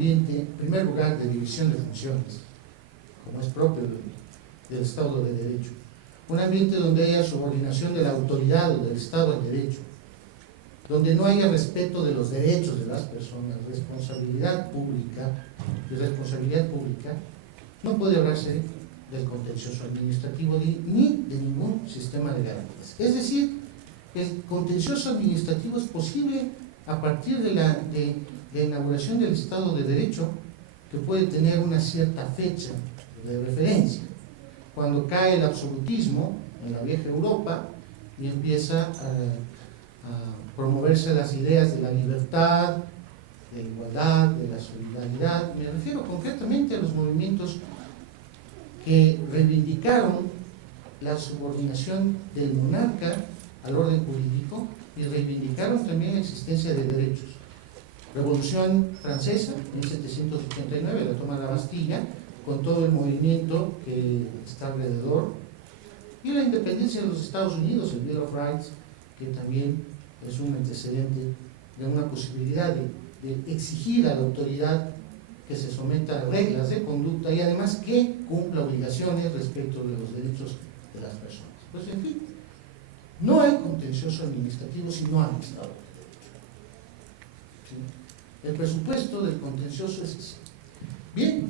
ambiente, en primer lugar, de división de funciones, como es propio del Estado de Derecho. Un ambiente donde haya subordinación de la autoridad o del Estado al derecho, donde no haya respeto de los derechos de las personas, responsabilidad pública, no puede hablarse del contencioso administrativo ni de ningún sistema de garantías. Es decir, el contencioso administrativo es posible a partir de la inauguración del Estado de Derecho, que puede tener una cierta fecha de referencia, cuando cae el absolutismo en la vieja Europa y empieza a promoverse las ideas de la libertad, de la igualdad, de la solidaridad. Me refiero concretamente a los movimientos que reivindicaron la subordinación del monarca al orden jurídico y reivindicaron también la existencia de derechos. Revolución Francesa, 1789, la toma de la Bastilla, con todo el movimiento que está alrededor, y la independencia de los Estados Unidos, el Bill of Rights, que también es un antecedente de una posibilidad de exigir a la autoridad que se someta a reglas de conducta y además que cumpla obligaciones respecto de los derechos de las personas. Pues en fin, no hay contencioso administrativo si no hay Estado de Derecho. ¿Sí? El presupuesto del contencioso es ese. Bien,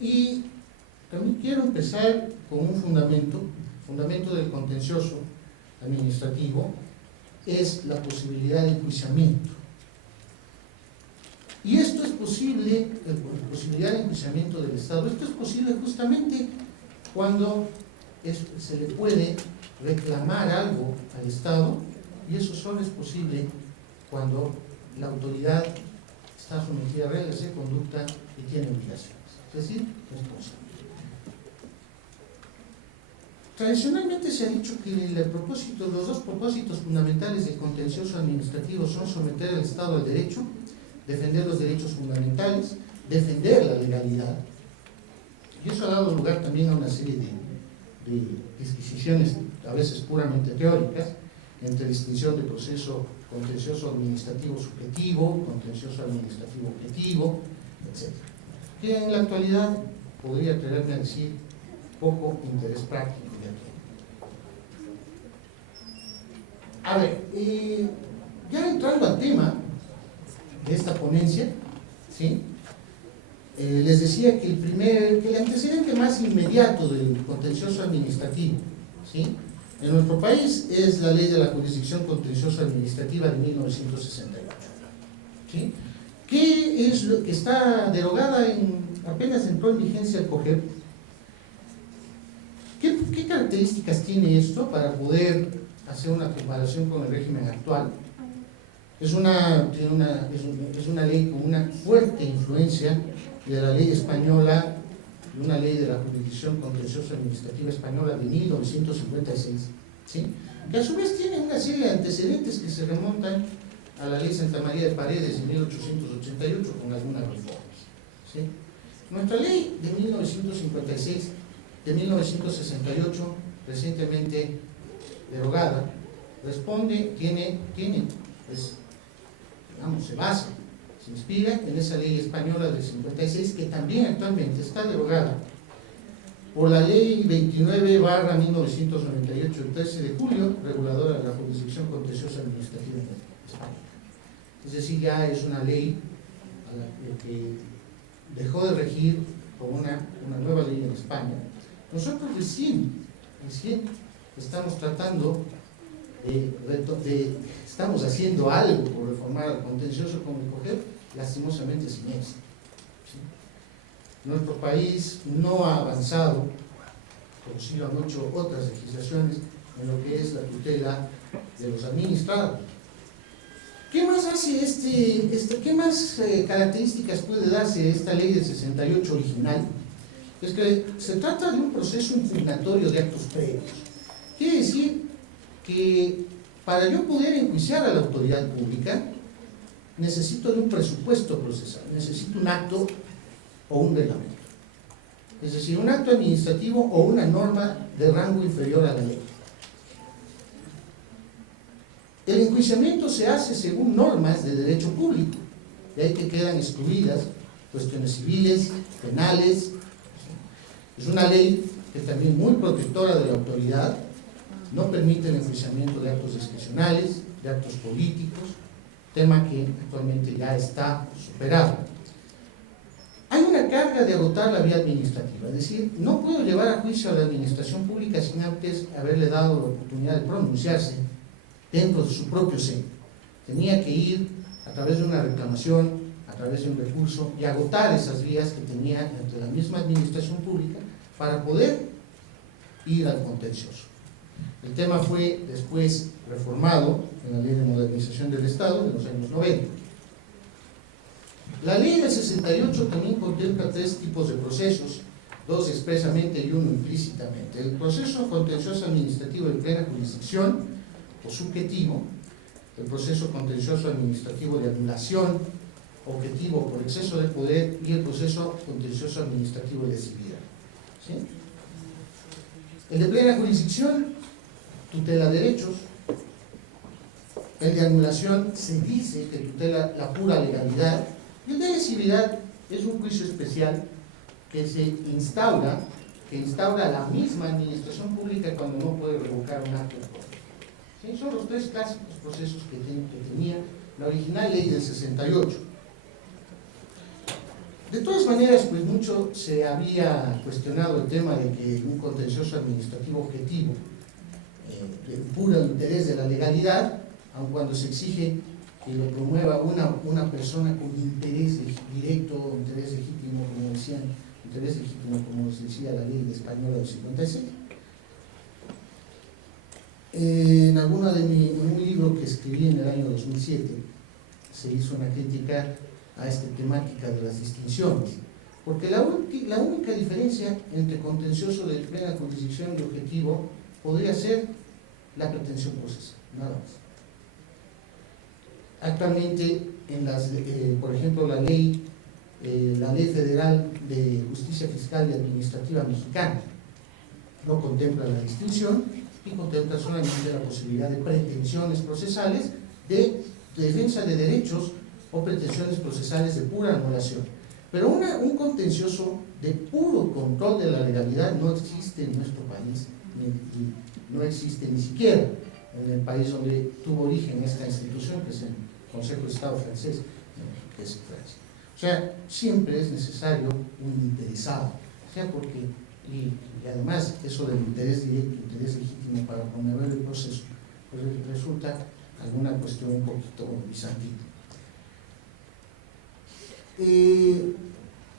y también quiero empezar con un fundamento del contencioso administrativo es la posibilidad de enjuiciamiento. Y esto es posible, la posibilidad de enjuiciamiento del Estado, esto es posible justamente cuando se le puede reclamar algo al Estado, y eso solo es posible cuando la autoridad está sometida a reglas de conducta y tiene obligaciones, es decir, responsable. Tradicionalmente se ha dicho que los dos propósitos fundamentales del contencioso administrativo son someter al Estado al derecho, defender los derechos fundamentales, defender la legalidad. Y eso ha dado lugar también a una serie de disquisiciones, a veces puramente teóricas, entre distinción de proceso contencioso administrativo subjetivo, contencioso administrativo objetivo, etc. Que en la actualidad podría atreverme a decir poco interés práctico de aquí. A ver, ya entrando al tema de esta ponencia, ¿sí? Les decía que el antecedente más inmediato del contencioso administrativo, ¿sí?, en nuestro país es la Ley de la Jurisdicción Contenciosa Administrativa de 1968, ¿sí?, que es lo que está derogada apenas entró en vigencia el COGEP. ¿Qué características tiene esto para poder hacer una comparación con el régimen actual? Es una ley con una fuerte influencia de la ley española, de una ley de la Jurisdicción Contenciosa Administrativa Española de 1956, ¿sí?, que a su vez tiene una serie de antecedentes que se remontan a la ley Santa María de Paredes de 1888 con algunas reformas, ¿sí? Nuestra ley de 1956, de 1968, recientemente derogada, se basa, se inspira en esa ley española del 56, que también actualmente está derogada por la ley 29/1998, el 13 de julio, reguladora de la Jurisdicción Contenciosa Administrativa en España. Es decir, ya es una ley que dejó de regir como una nueva ley en España. Nosotros recién estamos tratando estamos haciendo algo por reformar el contencioso con el COGEP, lastimosamente sin éxito, ¿sí? Nuestro país no ha avanzado, como sí lo han hecho otras legislaciones, en lo que es la tutela de los administrados. ¿Qué más hace qué más características puede darse esta ley del 68 original? Es que se trata de un proceso impugnatorio de actos previos. Quiere decir que para yo poder enjuiciar a la autoridad pública necesito de un presupuesto procesal, necesito un acto o un reglamento, es decir, un acto administrativo o una norma de rango inferior a la ley. El enjuiciamiento se hace según normas de derecho público, de ahí que quedan excluidas cuestiones civiles, penales. Es una ley que también es muy protectora de la autoridad, no permite el enjuiciamiento de actos discrecionales, de actos políticos, tema que actualmente ya está superado. Hay una carga de agotar la vía administrativa, es decir, no puedo llevar a juicio a la administración pública sin antes haberle dado la oportunidad de pronunciarse dentro de su propio seno. Tenía que ir a través de una reclamación, a través de un recurso y agotar esas vías que tenía entre la misma administración pública para poder ir al contencioso. El tema fue después reformado en la Ley de Modernización del Estado de los años 90. La Ley del 68 también contempla 3 tipos de procesos, 2 expresamente y 1 implícitamente. El proceso contencioso administrativo de plena jurisdicción o subjetivo, el proceso contencioso administrativo de anulación objetivo por exceso de poder y el proceso contencioso administrativo de civilidad. ¿Sí? El de plena jurisdicción tutela derechos, el de anulación se dice que tutela la pura legalidad, y el de lesividad es un juicio especial que instaura la misma administración pública cuando no puede revocar un acto de poder. ¿Sí? Son los 3 clásicos procesos que tenía la original ley del 68. De todas maneras, pues mucho se había cuestionado el tema de que un contencioso administrativo objetivo de puro interés de la legalidad, aun cuando se exige que lo promueva una persona con interés directo, interés legítimo, como decían, interés legítimo, como se decía la ley española del 57. En un libro que escribí en el año 2007, se hizo una crítica a esta temática de las distinciones, porque la única diferencia entre contencioso de plena jurisdicción y objetivo podría ser la pretensión procesal, nada más. Actualmente, por ejemplo, la ley federal de justicia fiscal y administrativa mexicana no contempla la distinción y contempla solamente la posibilidad de pretensiones procesales de defensa de derechos o pretensiones procesales de pura anulación. Pero un contencioso de puro control de la legalidad no existe en nuestro país, no existe ni siquiera en el país donde tuvo origen esta institución, que es el Consejo de Estado francés, que es Francia. O sea, siempre es necesario un interesado, y además eso del interés directo, interés legítimo para promover el proceso, pues resulta alguna cuestión un poquito bizantina.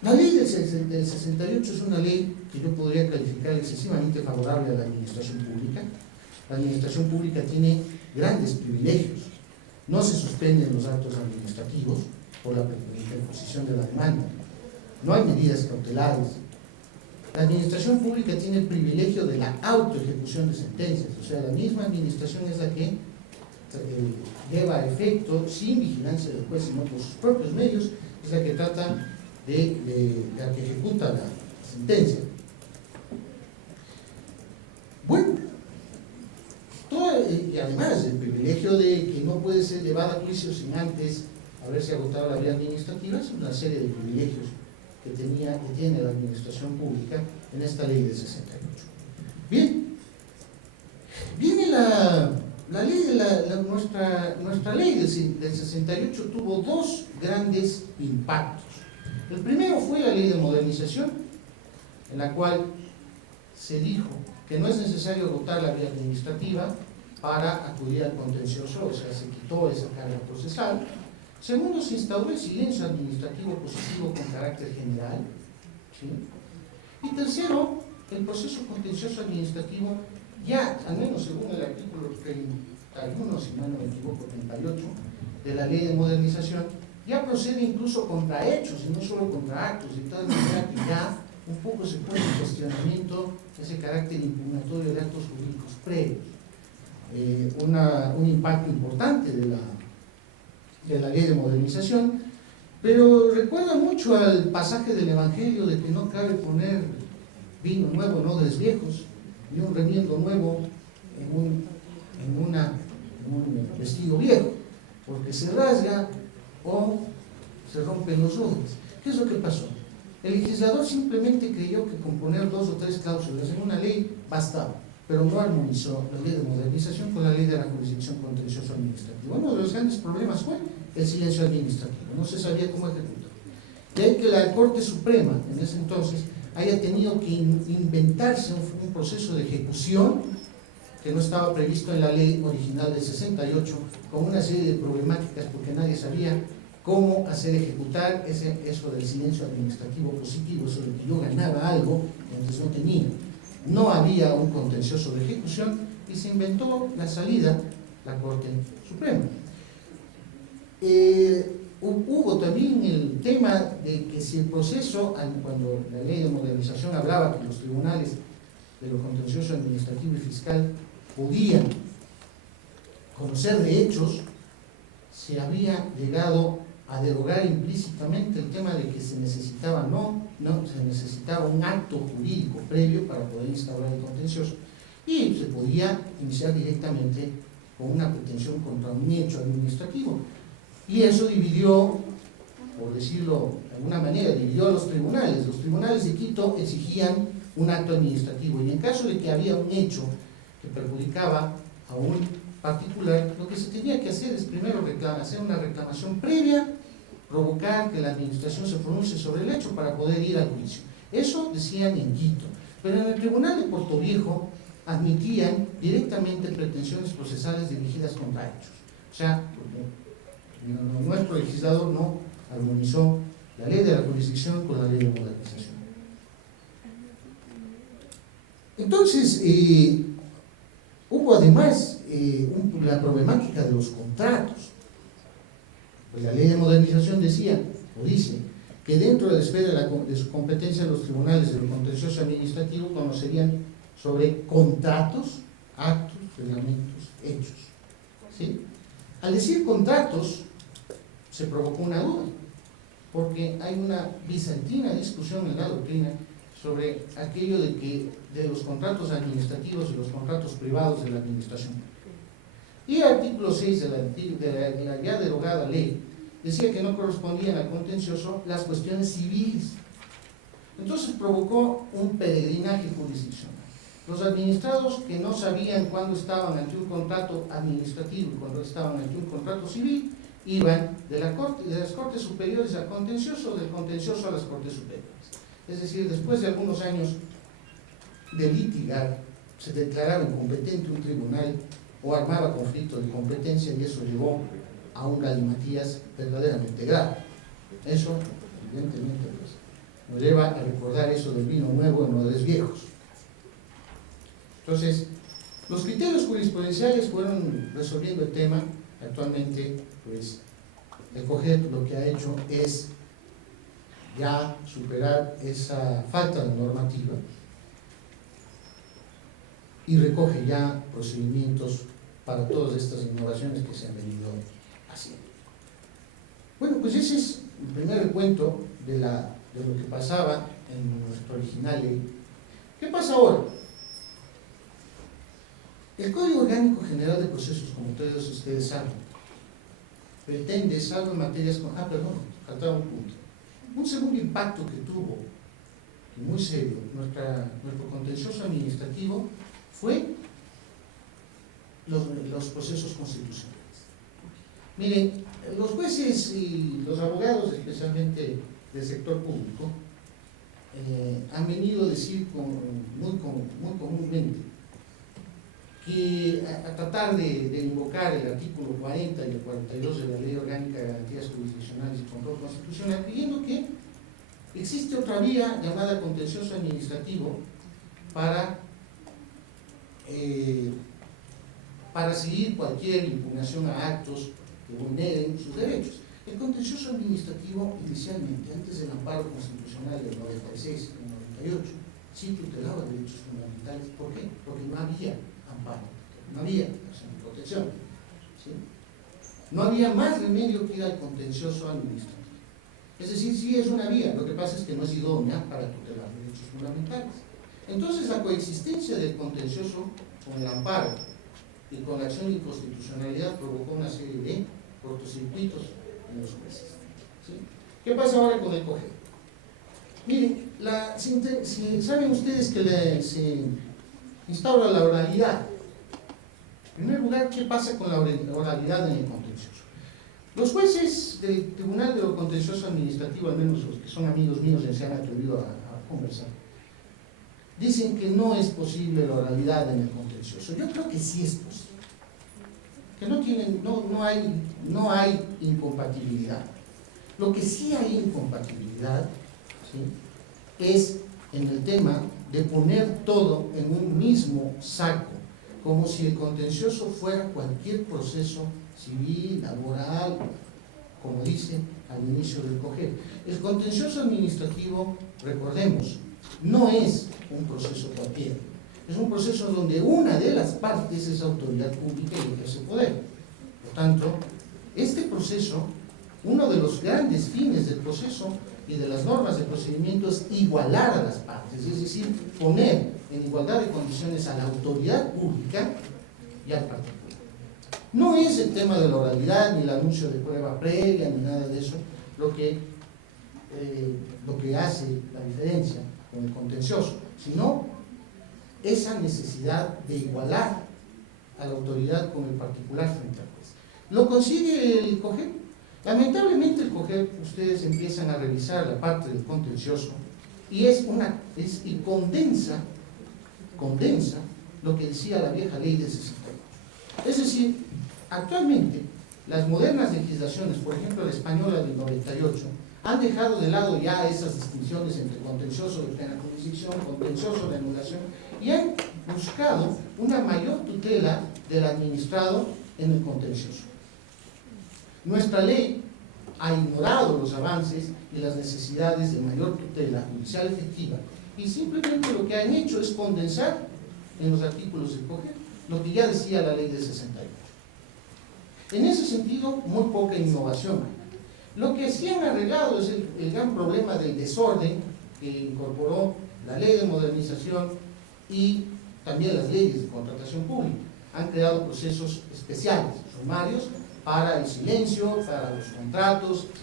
La ley del 68 es una ley que yo podría calificar excesivamente favorable a la administración pública. La administración pública tiene grandes privilegios. No se suspenden los actos administrativos por la interposición de la demanda. No hay medidas cautelares. La administración pública tiene el privilegio de la autoejecución de sentencias. O sea, la misma administración es la que lleva a efecto, sin vigilancia del juez, sino por sus propios medios, es la que trata la que ejecuta la sentencia. Bueno, y además el privilegio de que no puede ser llevada a juicio sin antes haberse agotado la vía administrativa es una serie de privilegios que tiene la administración pública en esta ley del 68. Bien, viene la ley de nuestra ley del 68 tuvo 2 grandes impactos. El primero fue la ley de modernización, en la cual se dijo que no es necesario agotar la vía administrativa para acudir al contencioso, o sea, se quitó esa carga procesal. Segundo, se instauró el silencio administrativo positivo con carácter general. ¿Sí? Y tercero, el proceso contencioso administrativo, ya, al menos según el artículo 31, si no me equivoco, 38, de la ley de modernización, ya procede incluso contra hechos y no solo contra actos, de tal manera que ya un poco se pone en cuestionamiento ese carácter impugnatorio de actos jurídicos previos. Un impacto importante de la ley de modernización, pero recuerda mucho al pasaje del Evangelio de que no cabe poner vino nuevo en odres viejos, ni un remiendo nuevo en un vestido viejo, porque se rasga o se rompen los rubros. ¿Qué es lo que pasó? El legislador simplemente creyó que con poner 2 o 3 cláusulas en una ley bastaba, pero no armonizó la ley de modernización con la ley de la jurisdicción contencioso administrativa. Uno de los grandes problemas fue el silencio administrativo, no se sabía cómo ejecutar. De ahí que la Corte Suprema, en ese entonces, haya tenido que inventarse un proceso de ejecución que no estaba previsto en la ley original del 68, con una serie de problemáticas porque nadie sabía cómo hacer ejecutar eso del silencio administrativo positivo, eso de que yo ganaba algo que antes no tenía. No había un contencioso de ejecución y se inventó la salida, la Corte Suprema. Hubo también el tema de que si el proceso, cuando la ley de modernización hablaba que los tribunales de lo contencioso administrativo y fiscal podían conocer de hechos, se había llegado a derogar implícitamente el tema de que se necesitaba se necesitaba un acto jurídico previo para poder instaurar el contencioso y se podía iniciar directamente con una pretensión contra un hecho administrativo. Y eso dividió, por decirlo de alguna manera, dividió a los tribunales. Los tribunales de Quito exigían un acto administrativo y en caso de que había un hecho que perjudicaba a un particular, lo que se tenía que hacer es primero hacer una reclamación previa, provocar que la administración se pronuncie sobre el hecho para poder ir al juicio. Eso decían en Quito, pero en el tribunal de Puerto Viejo admitían directamente pretensiones procesales dirigidas contra hechos. O sea, nuestro legislador no armonizó la ley de la jurisdicción con la ley de modernización. Entonces, hubo además la problemática de los contratos. Pues la ley de modernización decía, o dice, que dentro de la esfera de su competencia los tribunales de lo contencioso administrativo conocerían sobre contratos, actos, reglamentos, hechos. ¿Sí? Al decir contratos, se provocó una duda, porque hay una bizantina discusión en la doctrina sobre aquello de los contratos administrativos y los contratos privados de la administración. Y el artículo 6 de la ya derogada ley decía que no correspondían al contencioso las cuestiones civiles. Entonces provocó un peregrinaje jurisdiccional. Los administrados que no sabían cuándo estaban ante un contrato administrativo y cuándo estaban ante un contrato civil, iban de las Cortes Superiores al contencioso, del contencioso a las Cortes Superiores. Es decir, después de algunos años de litigar, se declaraba incompetente un tribunal o armaba conflicto de competencia y eso llevó a un galimatías verdaderamente grave. Eso, evidentemente, pues, nos lleva a recordar eso del vino nuevo en odres viejos. Entonces, los criterios jurisprudenciales fueron resolviendo el tema. Actualmente, pues, el COGEP lo que ha hecho es ya superar esa falta de normativa y recoge ya procedimientos para todas estas innovaciones que se han venido haciendo. Bueno, pues ese es el primer recuento de lo que pasaba en nuestra original ley. ¿Qué pasa ahora? El Código Orgánico General de Procesos, como todos ustedes saben, pretende, salvo en materias con... faltaba un punto. Un segundo impacto que tuvo, muy serio, nuestro contencioso administrativo fue los procesos constitucionales. Miren, los jueces y los abogados, especialmente del sector público, han venido a decir muy comúnmente que a tratar de invocar el artículo 40 y el 42 de la Ley Orgánica de Garantías Jurisdiccionales y Control Constitucional, pidiendo que existe otra vía llamada contencioso administrativo para seguir cualquier impugnación a actos que vulneren sus derechos. El contencioso administrativo, inicialmente, antes del amparo constitucional del 96 y 98, sí tutelaba derechos fundamentales. ¿Por qué? Porque no había amparo, no había protección, ¿sí? No había más remedio que ir al contencioso administrativo. Es decir, sí es una vía, lo que pasa es que no es idónea para tutelar derechos fundamentales. Entonces, la coexistencia del contencioso con el amparo y con la acción de inconstitucionalidad provocó una serie de cortocircuitos en los jueces, ¿sí? ¿Qué pasa ahora con el COGEP? Miren, si saben ustedes que se instaura la oralidad. En primer lugar, ¿qué pasa con la oralidad en el contencioso? Los jueces del Tribunal de lo Contencioso Administrativo, al menos los que son amigos míos y se han atrevido a conversar, dicen que no es posible la oralidad en el contencioso. Yo creo que sí es posible. Que no hay incompatibilidad. Lo que sí hay incompatibilidad, ¿sí?, es en el tema de poner todo en un mismo saco, como si el contencioso fuera cualquier proceso civil, laboral, como dice al inicio del COGEP. El contencioso administrativo, recordemos, no es un proceso cualquiera. Es un proceso donde una de las partes es autoridad pública y ejerce poder. Por tanto, este proceso, uno de los grandes fines del proceso y de las normas de procedimiento es igualar a las partes, es decir, poner en igualdad de condiciones a la autoridad pública y al particular. No es el tema de la oralidad, ni el anuncio de prueba previa, ni nada de eso, lo que hace la diferencia con el contencioso, sino esa necesidad de igualar a la autoridad con el particular frente al juez. ¿Lo consigue el COGEP? Lamentablemente el COGEP, ustedes empiezan a revisar la parte del contencioso y condensa lo que decía la vieja ley de 68. Es decir, actualmente las modernas legislaciones, por ejemplo la española del 98, han dejado de lado ya esas distinciones entre contencioso de plena jurisdicción, contencioso de anulación, y han buscado una mayor tutela del administrado en el contencioso. Nuestra ley ha ignorado los avances y las necesidades de mayor tutela judicial efectiva, y simplemente lo que han hecho es condensar en los artículos del COGEP lo que ya decía la ley de 68. En ese sentido, muy poca innovación. Lo que sí han arreglado es el gran problema del desorden que incorporó la ley de modernización y también las leyes de contratación pública. Han creado procesos especiales, sumarios, para el silencio, para los contratos, etc.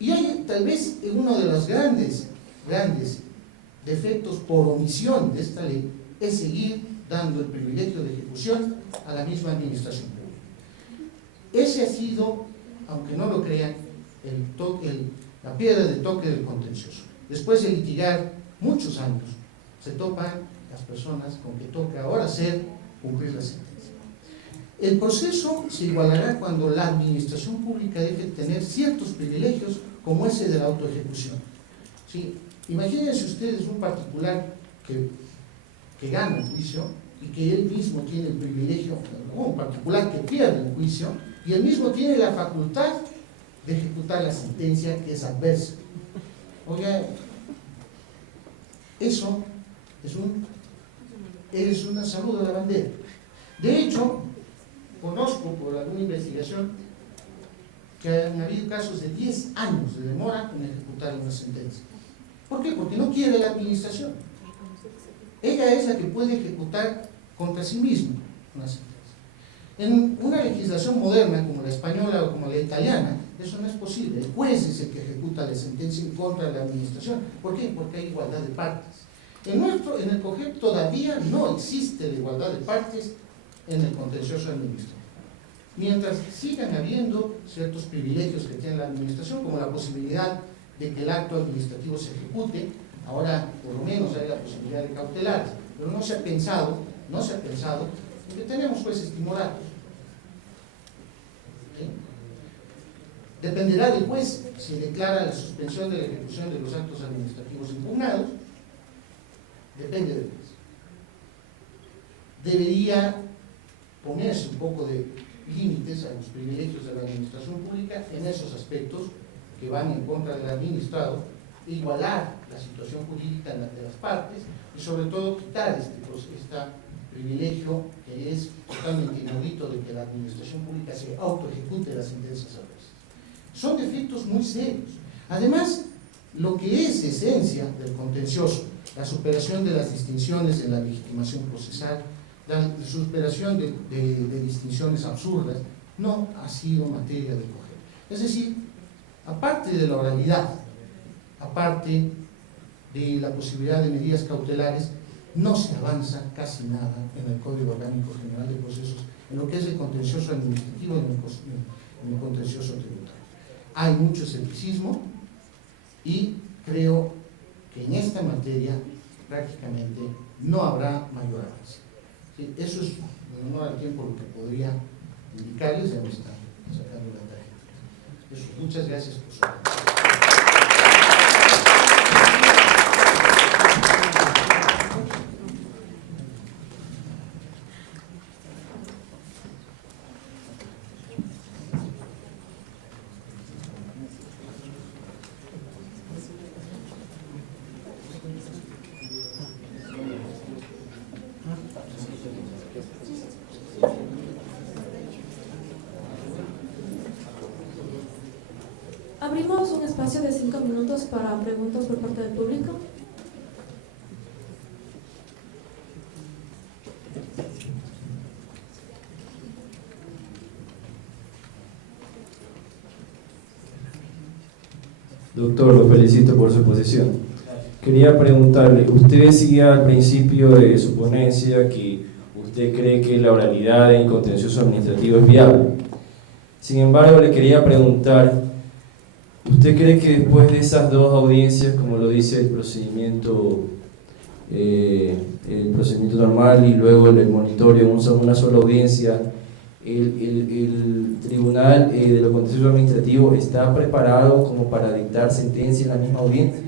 Y hay tal vez uno de los grandes defectos por omisión de esta ley es seguir dando el privilegio de ejecución a la misma administración pública. Ese ha sido, aunque no lo crean, la piedra de toque del contencioso. Después de litigar muchos años, se topan las personas con que toca ahora cumplir la sentencia. El proceso se igualará cuando la administración pública deje de tener ciertos privilegios como ese de la autoejecución. ¿Sí? Imagínense ustedes un particular que gana el juicio y que él mismo tiene el privilegio, o un particular que pierde el juicio y él mismo tiene la facultad de ejecutar la sentencia que es adversa. Oiga, eso es una salud a la bandera. De hecho, conozco por alguna investigación que han habido casos de 10 años de demora en ejecutar una sentencia. ¿Por qué? Porque no quiere la administración. Ella es la que puede ejecutar contra sí misma una sentencia. En una legislación moderna como la española o como la italiana, eso no es posible. El juez es el que ejecuta la sentencia en contra de la administración. ¿Por qué? Porque hay igualdad de partes. En el COGEP todavía no existe la igualdad de partes en el contencioso administrativo. Mientras sigan habiendo ciertos privilegios que tiene la administración, como la posibilidad de que el acto administrativo se ejecute, ahora por lo menos hay la posibilidad de cautelares, pero no se ha pensado en que tenemos jueces timoratos. ¿Sí? Dependerá del juez si declara la suspensión de la ejecución de los actos administrativos impugnados. Depende del juez. Debería ponerse un poco de límites a los privilegios de la administración pública en esos aspectos que van en contra del administrado, igualar la situación jurídica de las partes y sobre todo quitar este privilegio que es totalmente inaudito de que la administración pública se autoejecute las sentencias adversas. Son defectos muy serios. Además, lo que es esencia del contencioso, la superación de las distinciones en la legitimación procesal, la superación de distinciones absurdas, no ha sido materia de COGEP. Es decir, aparte de la oralidad, aparte de la posibilidad de medidas cautelares, no se avanza casi nada en el Código Orgánico General de Procesos, en lo que es el contencioso administrativo y en el contencioso tributario. Hay mucho escepticismo y creo que en esta materia prácticamente no habrá mayor avance. ¿Sí? Eso es, en honor al tiempo, lo que podría indicarles. Ya me están sacando la tarjeta. Eso, muchas gracias por su atención. Abrimos un espacio de 5 minutos para preguntas por parte del público. Doctor, lo felicito por su posición. Quería preguntarle, usted decía al principio de su ponencia que usted cree que la oralidad en contencioso administrativo es viable. Sin embargo, le quería preguntar, ¿usted cree que después de esas dos audiencias, como lo dice el procedimiento normal y luego el monitoreo en una sola audiencia, el tribunal de lo contencioso administrativo está preparado como para dictar sentencia en la misma audiencia?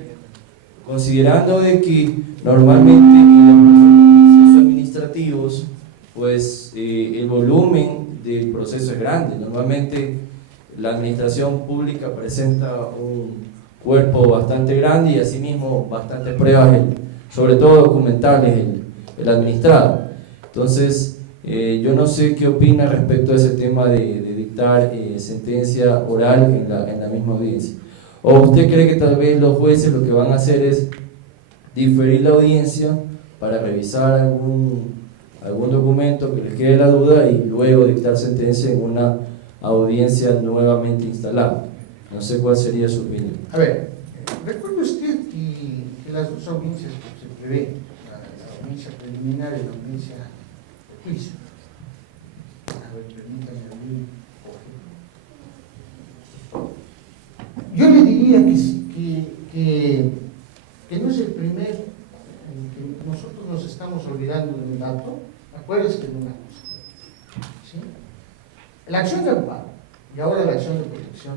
Considerando de que normalmente en los procesos administrativos, pues el volumen del proceso es grande. Normalmente la administración pública presenta un cuerpo bastante grande y asimismo bastantes pruebas, sobre todo documentales, el administrado. Entonces, yo no sé qué opina respecto a ese tema de dictar sentencia oral en la misma audiencia. ¿O usted cree que tal vez los jueces lo que van a hacer es diferir la audiencia para revisar algún documento que les quede la duda y luego dictar sentencia en una audiencia nuevamente instalada? No sé cuál sería su opinión. A ver, recuerde usted que las dos audiencias que se prevé, la audiencia preliminar y la audiencia de juicio. A ver, permítame abrir. Yo le diría que no es el primer en que nosotros nos estamos olvidando de un dato. Acuérdense de una cosa, ¿sí? La acción de amparo y ahora la acción de protección,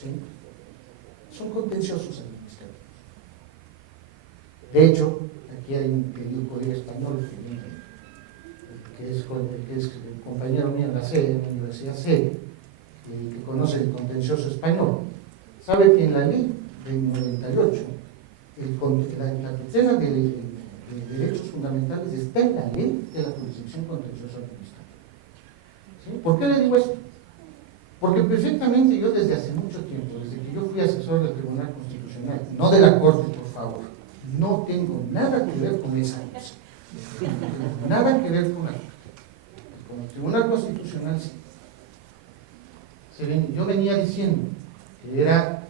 ¿sí?, son contenciosos administrativos. De hecho, aquí hay un querido colega español que es compañero mío en la sede, en la Universidad sede, que conoce el contencioso español. Sabe que en la ley del 98, la tutela de derechos fundamentales está en la ley de la jurisdicción contenciosa administrativa. ¿Sí? ¿Por qué le digo esto? Porque perfectamente yo desde hace mucho tiempo, desde que yo fui asesor del Tribunal Constitucional, no de la Corte, por favor, no tengo nada que ver con esa cosa. Nada que ver con la Corte. Con el Tribunal Constitucional sí. Yo venía diciendo que era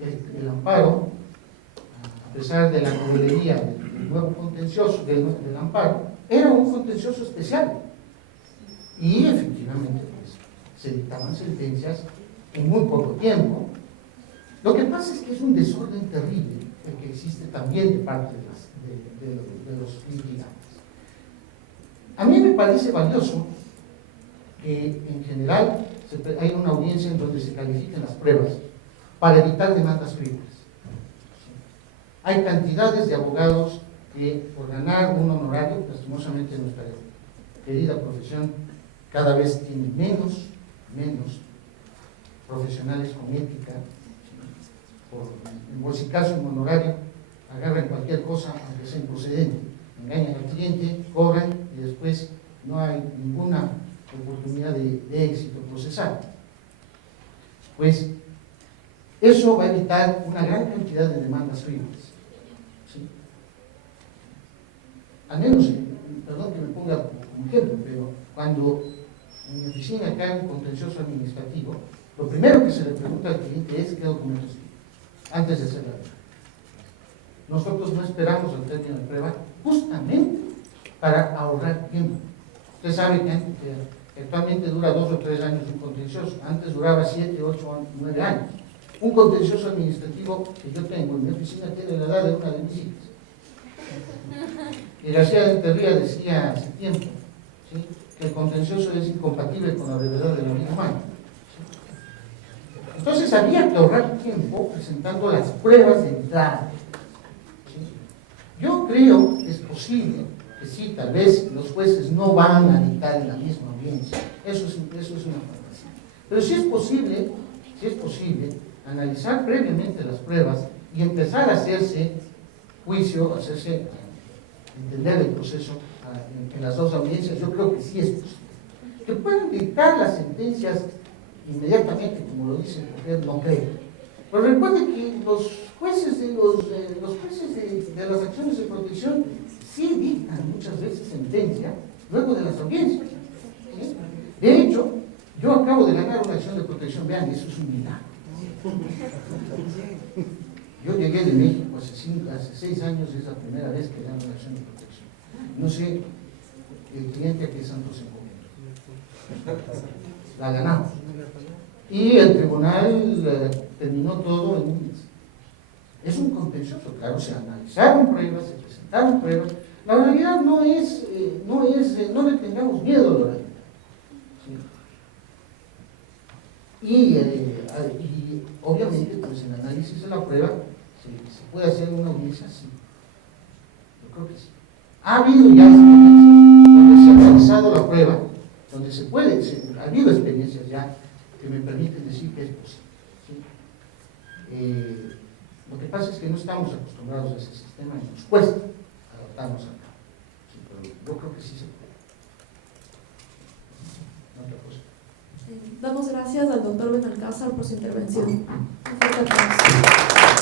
el amparo, a pesar de la novelería del nuevo contencioso, del amparo, era un contencioso especial. Y efectivamente, pues, se dictaban sentencias en muy poco tiempo. Lo que pasa es que es un desorden terrible el que existe también de parte de los litigantes. A mí me parece valioso que en general hay una audiencia en donde se califiquen las pruebas para evitar demandas frívolas. Hay cantidades de abogados que por ganar un honorario, lastimosamente nuestra querida profesión cada vez tiene menos profesionales con ética. Por en bolsicazo, en honorario, agarran cualquier cosa aunque sea improcedente, engañan al cliente, cobran y después no hay ninguna oportunidad de éxito procesal. Pues eso va a evitar una gran cantidad de demandas frívolas. ¿Sí? Al menos, perdón que me ponga como ejemplo, pero cuando en mi oficina que hay un contencioso administrativo, lo primero que se le pregunta al cliente es qué documentos tiene, antes de hacer la prueba. Nosotros no esperamos el término de prueba justamente para ahorrar tiempo. Usted sabe que actualmente dura 2 o 3 años un contencioso, antes duraba 7, 8, 9 años. Un contencioso administrativo que yo tengo en mi oficina tiene la edad de una de mis hijas. Y García de Enterría decía hace tiempo, ¿sí?, que el contencioso es incompatible con la brevedad de la vida humana. ¿Sí? Entonces había que ahorrar tiempo presentando las pruebas de entrada. ¿Sí? Yo creo que es posible que sí, tal vez los jueces no van a dictar en la misma audiencia. Eso es una fantasía. Pero sí es posible analizar previamente las pruebas y empezar a hacerse juicio, entender el proceso en las dos audiencias. Yo creo que sí es posible. Que puedan dictar las sentencias inmediatamente, como lo dice el mujer, no creo. Pero recuerden que los jueces de las acciones de protección sí dictan muchas veces sentencia luego de las audiencias. ¿Sí? De hecho, yo acabo de ganar una acción de protección, vean, eso es un milagro. Yo llegué de México hace 6 años, es la primera vez que gano una acción de protección. No sé, el cliente a qué santo se encomienda. La ganamos. Y el tribunal terminó todo en un mes. Es un contencioso, claro, se analizaron pruebas, se presentaron pruebas. La realidad no le tengamos miedo a la realidad. ¿Sí? Y obviamente, pues el análisis de la prueba se puede hacer en una audiencia, sí. Yo creo que sí. Ha habido ya experiencias donde se ha analizado la prueba, donde ha habido experiencias ya que me permiten decir que es posible. ¿Sí? Lo que pasa es que no estamos acostumbrados a ese sistema y nos cuesta adaptarnos acá. Sí, pero yo creo que sí se puede. Otra cosa. Damos gracias al doctor Benalcázar por su intervención. Un fuerte aplauso.